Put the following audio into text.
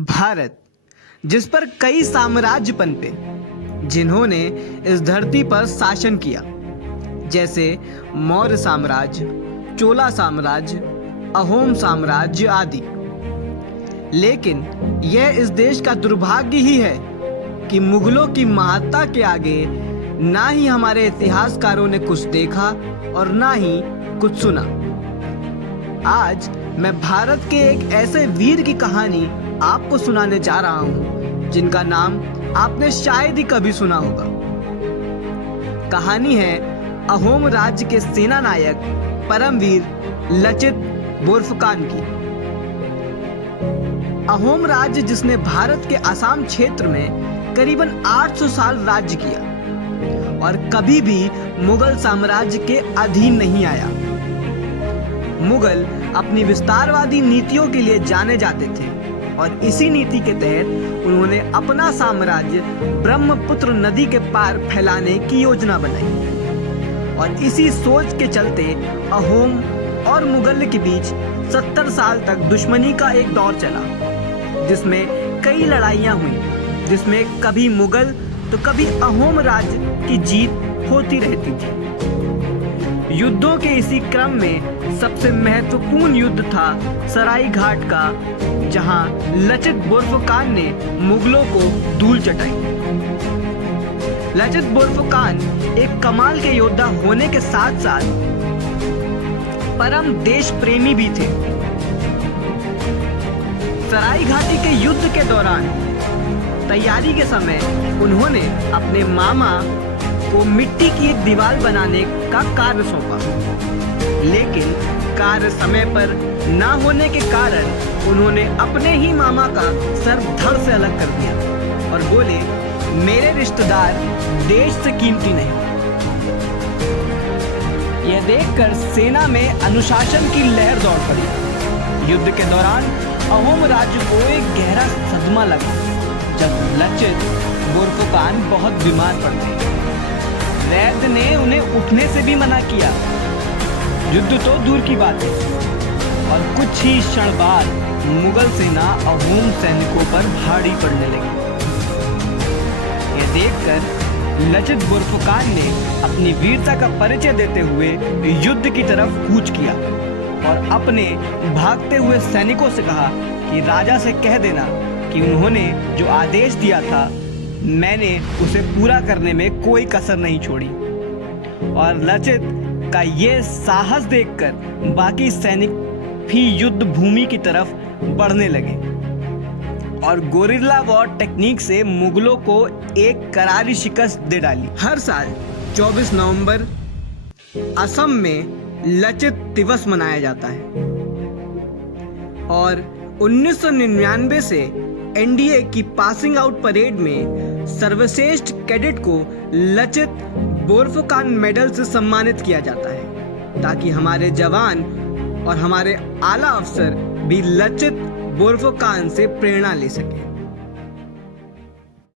भारत, जिस पर कई साम्राज्य पनपे, जिन्होंने इस धरती पर शासन किया, जैसे मौर्य साम्राज्य, चोला साम्राज्य, अहोम साम्राज्य आदि। लेकिन यह इस देश का दुर्भाग्य ही है कि मुगलों की महत्ता के आगे ना ही हमारे इतिहासकारों ने कुछ देखा और ना ही कुछ सुना। आज मैं भारत के एक ऐसे वीर की कहानी आपको सुनाने जा रहा हूं जिनका नाम आपने शायद ही कभी सुना होगा। कहानी है अहोम राज्य के सेना नायक परमवीर लचित बोरफुकान की। अहोम राज्य, जिसने भारत के असम क्षेत्र में करीबन 800 साल राज्य किया और कभी भी मुगल साम्राज्य के अधीन नहीं आया। मुगल अपनी विस्तारवादी नीतियों के लिए जाने जाते थे और इसी नीति के तहत उन्होंने अपना साम्राज्य ब्रह्मपुत्र नदी के पार फैलाने की योजना बनाई और इसी सोच के चलते अहोम और मुगल के बीच 70 साल तक दुश्मनी का एक दौर चला, जिसमें कई लड़ाइयां हुई, जिसमें कभी मुगल तो कभी अहोम राज्य की जीत होती रहती थी। युद्धों के इसी क्रम में सबसे महत्वपूर्ण युद्ध था सराय घाट का, जहां लचित बोरफुकान ने मुगलों को धूल चटाई। लचित बोरफुकान एक कमाल के योद्धा होने के साथ साथ परम देश प्रेमी भी थे। सराय घाटी के युद्ध के दौरान तैयारी के समय उन्होंने अपने मामा को मिट्टी की एक दीवार बनाने का कार्य सौंपा, लेकिन कार्य समय पर न होने के कारण उन्होंने अपने ही मामा का सर धड़ से अलग कर दिया और बोले, मेरे रिश्तेदार देश से कीमती नहीं। यह देखकर सेना में अनुशासन की लहर दौड़ पड़ी। युद्ध के दौरान अहोम राज्य को एक गहरा सदमा लगा जब लचित बोरफुकान बहुत बीमार पड़ गए। वैद्य ने उन्हें उठने से भी मना किया। युद्ध तो दूर की बात है और कुछ ही क्षण बाद मुगल सेना अहोम सैनिकों पर भारी पड़ने लगी। यह देखकर लचित बोरफुकान ने अपनी वीरता का परिचय देते हुए युद्ध की तरफ कूच किया और अपने भागते हुए सैनिकों से कहा कि राजा से कह देना कि उन्होंने जो आदेश दिया था, मैंने उसे पूरा करने में कोई कसर नहीं छोड़ी। और लचित का ये साहस देखकर बाकी सैनिक भी युद्ध भूमि की तरफ बढ़ने लगे और गोरिल्ला वॉर टेक्निक से मुगलों को एक करारी शिकस्त दे डाली। हर साल 24 नवंबर असम में लचित दिवस मनाया जाता है और 1999 से एनडीए की पासिंग आउट परेड में सर्वश्रेष्ठ कैडेट को लचित बोरफुकान मेडल से सम्मानित किया जाता है, ताकि हमारे जवान और हमारे आला अफसर भी लचित बोरफुकान से प्रेरणा ले सकें।